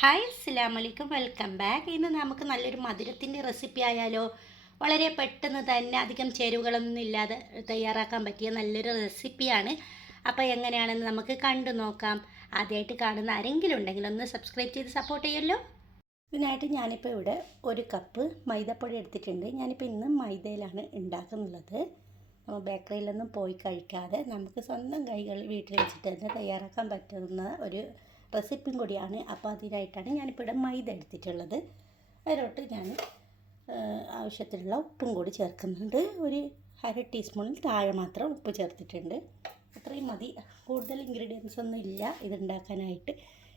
Hi അസ്സലാമലൈക്കും, welcome back. ഇന്ന് നമുക്ക് നല്ലൊരു മധുരത്തിൻ്റെ റെസിപ്പി ആയാലോ? വളരെ പെട്ടെന്ന് തന്നെ അധികം ചേരുവകളൊന്നും ഇല്ലാതെ തയ്യാറാക്കാൻ പറ്റിയ നല്ലൊരു റെസിപ്പിയാണ്. അപ്പോൾ എങ്ങനെയാണെന്ന് നമുക്ക് കണ്ടു നോക്കാം. ആദ്യമായിട്ട് കാണുന്ന ആരെങ്കിലും ഉണ്ടെങ്കിൽ ഒന്ന് സബ്സ്ക്രൈബ് ചെയ്ത് സപ്പോർട്ട് ചെയ്യുമല്ലോ. ഇതിനായിട്ട് ഞാനിപ്പോൾ ഇവിടെ ഒരു കപ്പ് മൈദപ്പൊടി എടുത്തിട്ടുണ്ട്. ഞാനിപ്പോൾ ഇന്ന് മൈദയിലാണ് ഉണ്ടാക്കുന്നുള്ളത്. നമ്മൾ ബേക്കറിയിലൊന്നും പോയി കഴിക്കാതെ നമുക്ക് സ്വന്തം കൈകൾ വീട്ടിൽ വെച്ചിട്ട് തന്നെ തയ്യാറാക്കാൻ പറ്റുന്ന ഒരു റെസിപ്പിയും കൂടിയാണ്. അപ്പോൾ അതിനായിട്ടാണ് ഞാനിപ്പോൾ ഇവിടെ മൈദ എടുത്തിട്ടുള്ളത്. അതിലോട്ട് ഞാൻ ആവശ്യത്തിനുള്ള ഉപ്പും കൂടി ചേർക്കുന്നുണ്ട്. ഒരു അര ടീസ്പൂണിൽ താഴെ മാത്രം ഉപ്പ് ചേർത്തിട്ടുണ്ട്. അത്രയും മതി, കൂടുതൽ ഇൻഗ്രീഡിയൻസ് ഒന്നും ഇല്ല ഇതുണ്ടാക്കാനായിട്ട്.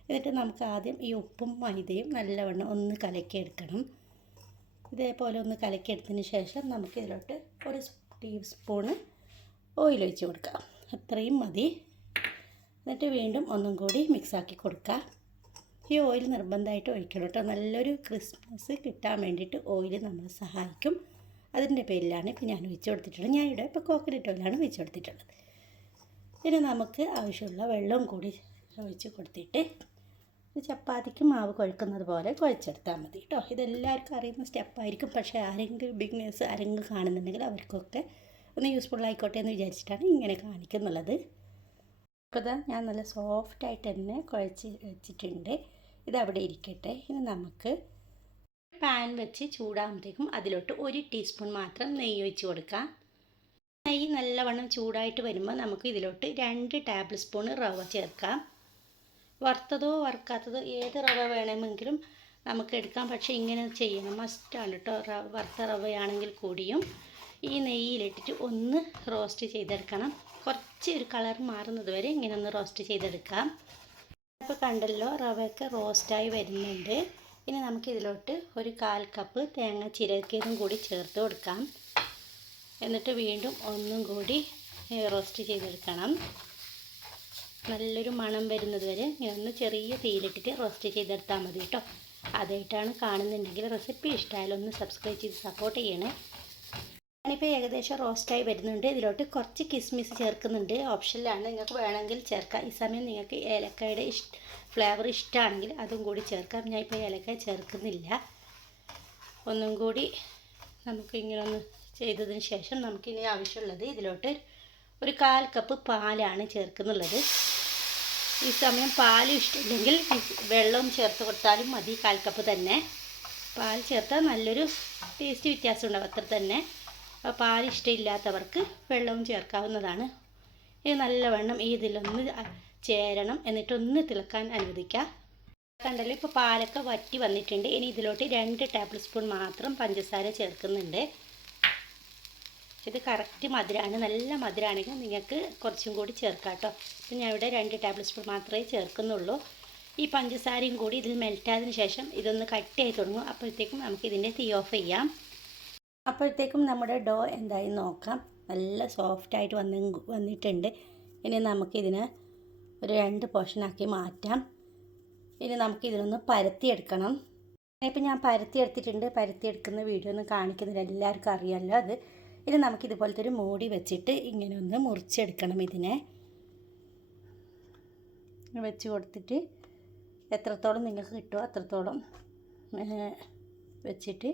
എന്നിട്ട് നമുക്ക് ആദ്യം ഈ ഉപ്പും മൈദയും നല്ലവണ്ണം ഒന്ന് കലക്കിയെടുക്കണം. ഇതേപോലെ ഒന്ന് കലക്കിയെടുത്തതിന് ശേഷം നമുക്കിതിലോട്ട് ഒരു ടീസ്പൂണ് ഓയിൽ ഒഴിച്ച് കൊടുക്കാം. അത്രയും മതി. എന്നിട്ട് വീണ്ടും ഒന്നും കൂടി മിക്സാക്കി കൊടുക്കുക. ഈ ഓയിൽ നിർബന്ധമായിട്ട് ഒഴിക്കണം കേട്ടോ. നല്ലൊരു ക്രിസ്മസ് കിട്ടാൻ വേണ്ടിയിട്ട് ഓയിൽ നമ്മളെ സഹായിക്കും. അതിൻ്റെ പേരിലാണ് ഇപ്പോൾ ഞാൻ ഒഴിച്ച് കൊടുത്തിട്ടുള്ളത്. ഞാൻ ഇവിടെ ഇപ്പോൾ കോക്കനട്ട് ഓയിലാണ് ഒഴിച്ച് കൊടുത്തിട്ടുള്ളത്. പിന്നെ നമുക്ക് ആവശ്യമുള്ള വെള്ളവും കൂടി ഒഴിച്ച് കൊടുത്തിട്ട് ചപ്പാത്തിക്ക് മാവ് കുഴക്കുന്നത് പോലെ കുഴച്ചെടുത്താൽ മതി കേട്ടോ. ഇതെല്ലാവർക്കും അറിയുന്ന സ്റ്റെപ്പായിരിക്കും. പക്ഷേ ആരെങ്കിലും ബിഗിനേഴ്സ് ആരെങ്കിലും കാണുന്നുണ്ടെങ്കിൽ അവർക്കൊക്കെ ഒന്ന് യൂസ്ഫുൾ ആയിക്കോട്ടെ എന്ന് വിചാരിച്ചിട്ടാണ് ഇങ്ങനെ കാണിക്കുന്നുള്ളത്. അപ്പോൾ ഞാൻ നല്ല സോഫ്റ്റായിട്ട് തന്നെ കുഴച്ച് വെച്ചിട്ടുണ്ട്. ഇതവിടെ ഇരിക്കട്ടെ. ഇനി നമുക്ക് പാൻ വെച്ച് ചൂടാകുമ്പോഴത്തേക്കും അതിലോട്ട് ഒരു ടീസ്പൂൺ മാത്രം നെയ്യ് ഒഴിച്ച് കൊടുക്കാം. നെയ്യ് നല്ലവണ്ണം ചൂടായിട്ട് വരുമ്പോൾ നമുക്ക് ഇതിലോട്ട് 2 ടേബിൾ സ്പൂൺ റവ ചേർക്കാം. വറുത്തതോ വറുക്കാത്തതോ ഏത് റവ വേണമെങ്കിലും നമുക്ക് എടുക്കാം. പക്ഷേ ഇങ്ങനെ ചെയ്യണം, മസ്റ്റാണ് കേട്ടോ. വറുത്ത റവയാണെങ്കിൽ കൂടിയും ഈ നെയ്യിലിട്ടിട്ട് ഒന്ന് റോസ്റ്റ് ചെയ്തെടുക്കണം. കുറച്ച് ഒരു കളർ മാറുന്നത് വരെ ഇങ്ങനെ ഒന്ന് റോസ്റ്റ് ചെയ്തെടുക്കാം. ഇപ്പോൾ കണ്ടല്ലോ, റവയൊക്കെ റോസ്റ്റായി വരുന്നുണ്ട്. ഇനി നമുക്കിതിലോട്ട് ഒരു 1/4 കപ്പ് തേങ്ങ ചിരകിയതും കൂടി ചേർത്ത് കൊടുക്കാം. എന്നിട്ട് വീണ്ടും ഒന്നും കൂടി റോസ്റ്റ് ചെയ്തെടുക്കണം. നല്ലൊരു മണം വരുന്നത് വരെ ഇങ്ങനെ ഒന്ന് ചെറിയ തീയിലിട്ടിട്ട് റോസ്റ്റ് ചെയ്തെടുത്താൽ മതി കേട്ടോ. ആദ്യമായിട്ടാണ് കാണുന്നുണ്ടെങ്കിൽ റെസിപ്പി ഇഷ്ടമായാലും ഒന്ന് സബ്സ്ക്രൈബ് ചെയ്ത് സപ്പോർട്ട് ചെയ്യണേ. ഞാനിപ്പോൾ ഏകദേശം റോസ്റ്റായി വരുന്നുണ്ട്. ഇതിലോട്ട് കുറച്ച് കിസ്മിസ് ചേർക്കുന്നുണ്ട്. ഓപ്ഷനിലാണ്, നിങ്ങൾക്ക് വേണമെങ്കിൽ ചേർക്കാം. ഈ സമയം നിങ്ങൾക്ക് ഏലക്കായുടെ ഫ്ലേവർ ഇഷ്ടമാണെങ്കിൽ അതും കൂടി ചേർക്കാം. ഞാനിപ്പോൾ ഏലക്കായ ചേർക്കുന്നില്ല. ഒന്നും കൂടി നമുക്ക് ഇങ്ങനെ ഒന്ന് ചെയ്തതിന് ശേഷം നമുക്കിനി ആവശ്യമുള്ളത് ഇതിലോട്ട് ഒരു 1/4 കപ്പ് പാലാണ് ചേർക്കുന്നുള്ളത്. ഈ സമയം പാൽ ഇഷ്ടമില്ലെങ്കിൽ വെള്ളവും ചേർത്ത് കൊടുത്താലും മതി. 1/4 കപ്പ് തന്നെ പാൽ ചേർത്താൽ നല്ലൊരു ടേസ്റ്റ് വ്യത്യാസം ഉണ്ടാവും, അത്ര തന്നെ. പാൽ ഇഷ്ടമില്ലാത്തവർക്ക് വെള്ളവും ചേർക്കാവുന്നതാണ്. ഇത് നല്ലവണ്ണം ഇതിലൊന്ന് ചേരണം. എന്നിട്ടൊന്ന് തിളക്കാൻ അനുവദിക്കുക. കണ്ടല്ലോ, ഇപ്പോൾ പാലൊക്കെ വറ്റി വന്നിട്ടുണ്ട്. ഇനി ഇതിലോട്ട് 2 ടേബിൾ സ്പൂൺ മാത്രം പഞ്ചസാര ചേർക്കുന്നുണ്ട്. ഇത് കറക്റ്റ് മധുരമാണ്. നല്ല മധുരമാണെങ്കിൽ നിങ്ങൾക്ക് കുറച്ചും കൂടി ചേർക്കാം കേട്ടോ. ഇപ്പം ഞാൻ ഇവിടെ 2 ടേബിൾ സ്പൂൺ മാത്രമേ ചേർക്കുന്നുള്ളൂ. ഈ പഞ്ചസാരയും കൂടി ഇതിൽ മെൽറ്റായതിന് ശേഷം ഇതൊന്ന് കട്ടിയായി തുടങ്ങും. അപ്പോഴത്തേക്കും നമുക്കിതിൻ്റെ തീ ഓഫ് ചെയ്യാം. അപ്പോഴത്തേക്കും നമ്മുടെ ഡോ എന്തായി നോക്കാം. നല്ല സോഫ്റ്റായിട്ട് വന്നിട്ടുണ്ട്. ഇനി നമുക്കിതിന് ഒരു 2 പോർഷനാക്കി മാറ്റാം. ഇനി നമുക്കിതിനൊന്ന് പരത്തിയെടുക്കണം. ഇപ്പം ഞാൻ പരത്തിയെടുത്തിട്ടുണ്ട്. പരത്തിയെടുക്കുന്ന വീഡിയോ ഒന്നും കാണിക്കുന്നില്ല, എല്ലാവർക്കും അറിയാമല്ലോ അത്. ഇനി നമുക്കിതുപോലത്തെ ഒരു മൂടി വെച്ചിട്ട് ഇങ്ങനെ ഒന്ന് മുറിച്ചെടുക്കണം. ഇതിനെ വെച്ച് കൊടുത്തിട്ട് എത്രത്തോളം നിങ്ങൾക്ക് കിട്ടുമോ അത്രത്തോളം വെച്ചിട്ട്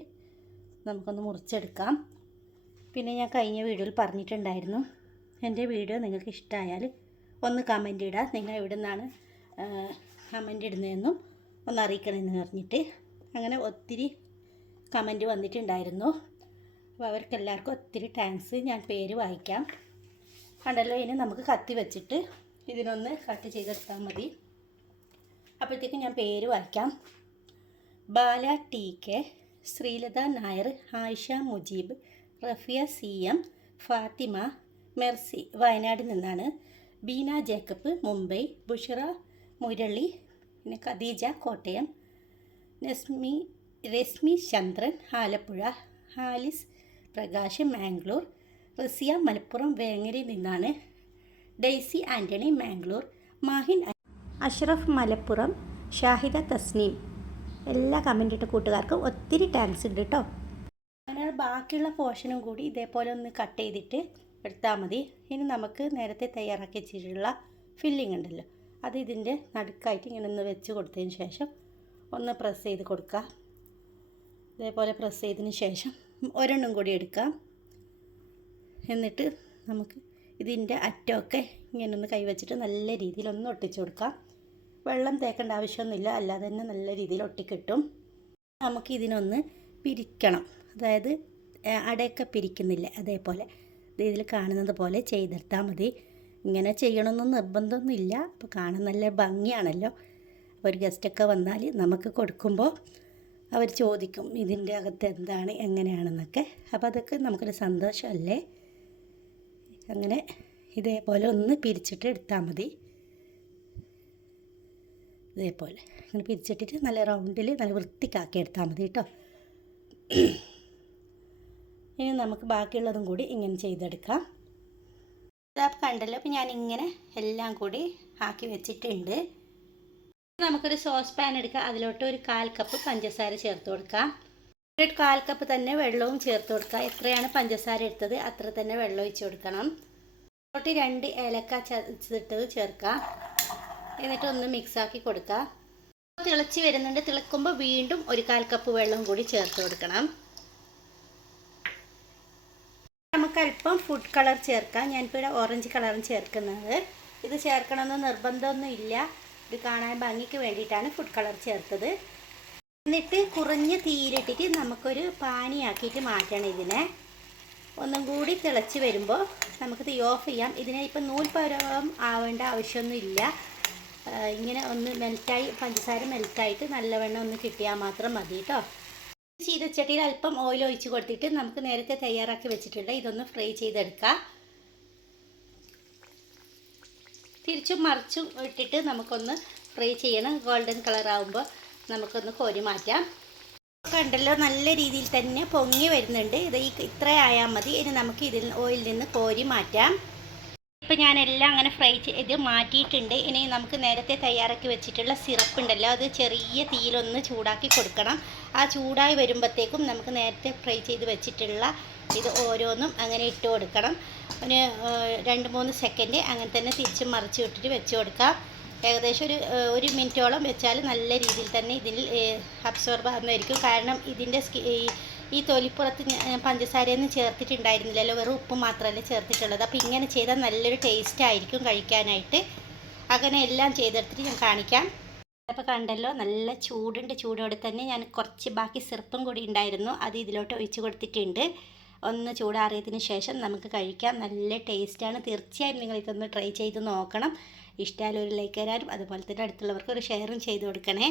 നമുക്കൊന്ന് മുറിച്ചെടുക്കാം. പിന്നെ ഞാൻ കഴിഞ്ഞ വീഡിയോയിൽ പറഞ്ഞിട്ടുണ്ടായിരുന്നു, എൻ്റെ വീഡിയോ നിങ്ങൾക്ക് ഇഷ്ടമായാൽ ഒന്ന് കമൻ്റ് ഇടുക. നിങ്ങൾ എവിടെ നിന്നാണ് കമൻ്റ് ഇടുന്നതെന്നും ഒന്ന് അറിയിക്കണമെന്ന് പറഞ്ഞിട്ട്. അങ്ങനെ ഒത്തിരി കമൻ്റ് വന്നിട്ടുണ്ടായിരുന്നു. അപ്പോൾ അവർക്കെല്ലാവർക്കും ഒത്തിരി താങ്ക്സ്. ഞാൻ പേര് വായിക്കാം. കണ്ടല്ലോ, ഇനി നമുക്ക് കത്തി വെച്ചിട്ട് ഇതിനൊന്ന് കട്ട് ചെയ്തെടുത്താൽ മതി. അപ്പോഴത്തേക്കും ഞാൻ പേര് വായിക്കാം. Bala TK, Sreelatha Nair, Ayisha Mujeeb, Rafiya CM, Fathima Mercy Wayanad നിന്നാണ്, ബീന ജേക്കബ് മുംബൈ, ബുഷറ മുരളി, പിന്നെ ഖദീജ കോട്ടയം, രശ്മി ചന്ദ്രൻ ആലപ്പുഴ, ഹാലിസ് പ്രകാശ് മാംഗ്ലൂർ, റസിയ മലപ്പുറം വേങ്ങര നിന്നാണ്, ഡെയ്സി ആൻ്റണി മാംഗ്ലൂർ, മാഹിൻ അഷ്റഫ് മലപ്പുറം, ഷാഹിദ തസ്നീം. എല്ലാ കമൻ്റ് ഇട്ട കൂട്ടുകാർക്കും ഒത്തിരി താങ്ക്സ് ഉണ്ട് കേട്ടോ. അങ്ങനെ ബാക്കിയുള്ള പോർഷനും കൂടി ഇതേപോലെ ഒന്ന് കട്ട് ചെയ്തിട്ട് എടുത്താൽ മതി. ഇനി നമുക്ക് നേരത്തെ തയ്യാറാക്കി വെച്ചിട്ടുള്ള ഫില്ലിംഗ് ഉണ്ടല്ലോ, അത് ഇതിൻ്റെ നടുക്കായിട്ട് ഇങ്ങനെ ഒന്ന് വെച്ച് കൊടുത്തതിന് ശേഷം ഒന്ന് പ്രസ് ചെയ്ത് കൊടുക്കുക. ഇതേപോലെ പ്രസ് ചെയ്തതിന് ശേഷം ഒരെണ്ണം കൂടി എടുക്കാം. എന്നിട്ട് നമുക്ക് ഇതിൻ്റെ അറ്റമൊക്കെ ഇങ്ങനെ ഒന്ന് കൈവച്ചിട്ട് നല്ല രീതിയിൽ ഒന്ന് ഒട്ടിച്ചു കൊടുക്കാം. വെള്ളം തേക്കേണ്ട ആവശ്യമൊന്നുമില്ല, അല്ലാതെ തന്നെ നല്ല രീതിയിൽ ഒട്ടിക്കിട്ടും. നമുക്ക് ഇതിനൊന്ന് പിരിക്കണം, അതായത് അടയൊക്കെ പിരിക്കുന്നില്ല അതേപോലെ ഇതിൽ കാണുന്നത് പോലെ ചെയ്തെടുത്താൽ മതി. ഇങ്ങനെ ചെയ്യണമെന്നൊന്നും നിർബന്ധമൊന്നുമില്ല. അപ്പോൾ കാണാൻ നല്ല ഭംഗിയാണല്ലോ. ഒരു ഗസ്റ്റൊക്കെ വന്നാൽ നമുക്ക് കൊടുക്കുമ്പോൾ അവർ ചോദിക്കും ഇതിൻ്റെ അകത്ത് എന്താണ് എങ്ങനെയാണെന്നൊക്കെ. അപ്പോൾ അതൊക്കെ നമുക്കൊരു സന്തോഷമല്ലേ. അങ്ങനെ ഇതേപോലെ ഒന്ന് പിരിച്ചിട്ട് എടുത്താൽ മതി. ഇതേപോലെ അങ്ങനെ പിരിച്ചിട്ടിട്ട് നല്ല റൗണ്ടിൽ നല്ല വൃത്തിക്കാക്കി എടുത്താൽ മതി കേട്ടോ. ഇനി നമുക്ക് ബാക്കിയുള്ളതും കൂടി ഇങ്ങനെ ചെയ്തെടുക്കാം. ഇതാ കണ്ടല്ലോ. അപ്പോൾ ഞാനിങ്ങനെ എല്ലാം കൂടി ആക്കി വെച്ചിട്ടുണ്ട്. നമുക്കൊരു സോസ് പാൻ എടുക്കാം. അതിലോട്ട് ഒരു 1/4 കപ്പ് പഞ്ചസാര ചേർത്ത് കൊടുക്കാം. ഒരു 1/4 കപ്പ് തന്നെ വെള്ളവും ചേർത്ത് കൊടുക്കുക. എത്രയാണ് പഞ്ചസാര എടുത്തത് അത്ര തന്നെ വെള്ളം ഒഴിച്ച് കൊടുക്കണം. അതിലോട്ട് 2 ഏലക്ക ചതച്ചിട്ടത് ചേർക്കാം. എന്നിട്ട് ഒന്ന് മിക്സാക്കി കൊടുക്കുക. തിളച്ച് വരുന്നുണ്ട്. തിളക്കുമ്പോൾ വീണ്ടും ഒരു 1/4 കപ്പ് വെള്ളം കൂടി ചേർത്ത് കൊടുക്കണം. നമുക്ക് അല്പം ഫുഡ് കളർ ചേർക്കാം. ഞാനിപ്പോൾ ഇവിടെ ഓറഞ്ച് കളറും ചേർക്കുന്നത്. ഇത് ചേർക്കണമെന്ന് നിർബന്ധമൊന്നും ഇല്ല. ഇത് കാണാൻ ഭംഗിക്ക് വേണ്ടിയിട്ടാണ് ഫുഡ് കളർ ചേർത്തത്. എന്നിട്ട് കുറഞ്ഞ തീയിലിട്ടിട്ട് നമുക്കൊരു പാനിയാക്കിയിട്ട് മാറ്റണം. ഇതിനെ ഒന്നും കൂടി തിളച്ച് വരുമ്പോൾ നമുക്ക് തീ ഓഫ് ചെയ്യാം. ഇതിനെ ഇപ്പം നൂൽപ്പരുവം ആവേണ്ട ആവശ്യമൊന്നുമില്ല. ഇങ്ങനെ ഒന്ന് മെൽറ്റായി പഞ്ചസാര മെൽറ്റായിട്ട് നല്ലവണ്ണം ഒന്ന് കിട്ടിയാൽ മാത്രം മതി കേട്ടോ. ചീനച്ചട്ടിയിൽ അല്പം ഓയിൽ ഒഴിച്ച് കൊടുത്തിട്ട് നമുക്ക് നേരത്തെ തയ്യാറാക്കി വെച്ചിട്ടുണ്ട് ഇതൊന്ന് ഫ്രൈ ചെയ്തെടുക്കാം. തിരിച്ചും മറിച്ചും ഇട്ടിട്ട് നമുക്കൊന്ന് ഫ്രൈ ചെയ്യണം. ഗോൾഡൻ കളർ ആകുമ്പോൾ നമുക്കൊന്ന് കോരി മാറ്റാം. കണ്ടല്ലോ, നല്ല രീതിയിൽ തന്നെ പൊങ്ങി വരുന്നുണ്ട്. ഇത് ഇത്ര ആയാൽ മതി. ഇനി നമുക്ക് ഇതിൽ ഓയിലിൽ നിന്ന് കോരി മാറ്റാം. ഇപ്പം ഞാനെല്ലാം അങ്ങനെ ഫ്രൈ ചെയ്ത് മാറ്റിയിട്ടുണ്ട്. ഇനി നമുക്ക് നേരത്തെ തയ്യാറാക്കി വെച്ചിട്ടുള്ള സിറപ്പ് ഉണ്ടല്ലോ, അത് ചെറിയ തീയിലൊന്ന് ചൂടാക്കി കൊടുക്കണം. ആ ചൂടായി വരുമ്പോഴത്തേക്കും നമുക്ക് നേരത്തെ ഫ്രൈ ചെയ്ത് വെച്ചിട്ടുള്ള ഇത് ഓരോന്നും അങ്ങനെ ഇട്ട് കൊടുക്കണം. ഒരു 2-3 സെക്കൻഡ് അങ്ങനെ തന്നെ തിരിച്ചും മറിച്ച് വിട്ടിട്ട് വെച്ച് കൊടുക്കാം. ഏകദേശം ഒരു മിനിറ്റോളം വെച്ചാൽ നല്ല രീതിയിൽ തന്നെ ഇതിൽ അബ്സോർബ് ആകുന്നതായിരിക്കും. കാരണം ഇതിൻ്റെ ഈ തൊലിപ്പുറത്ത് പഞ്ചസാരയൊന്നും ചേർത്തിട്ടുണ്ടായിരുന്നില്ലല്ലോ, വെറും ഉപ്പ് മാത്രമല്ലേ ചേർത്തിട്ടുള്ളത്. അപ്പോൾ ഇങ്ങനെ ചെയ്താൽ നല്ലൊരു ടേസ്റ്റ് ആയിരിക്കും കഴിക്കാനായിട്ട്. അങ്ങനെ എല്ലാം ചെയ്തെടുത്തിട്ട് ഞാൻ കാണിക്കാം. അപ്പോൾ കണ്ടല്ലോ, നല്ല ചൂടുണ്ട്. ചൂടോടെ തന്നെ ഞാൻ കുറച്ച് ബാക്കി സിറപ്പും കൂടി ഉണ്ടായിരുന്നു, അത് ഇതിലോട്ട് ഒഴിച്ച് കൊടുത്തിട്ടുണ്ട്. ഒന്ന് ചൂടാറിയതിന് ശേഷം നമുക്ക് കഴിക്കാം. നല്ല ടേസ്റ്റാണ്. തീർച്ചയായും നിങ്ങൾ ഇതൊന്ന് ട്രൈ ചെയ്ത് നോക്കണം. ഇഷ്ടമായാലും ഒരു ലൈക്ക് തരാനും അതുപോലെ തന്നെ അടുത്തുള്ളവർക്ക് ഒരു ഷെയറും ചെയ്ത് കൊടുക്കണേ.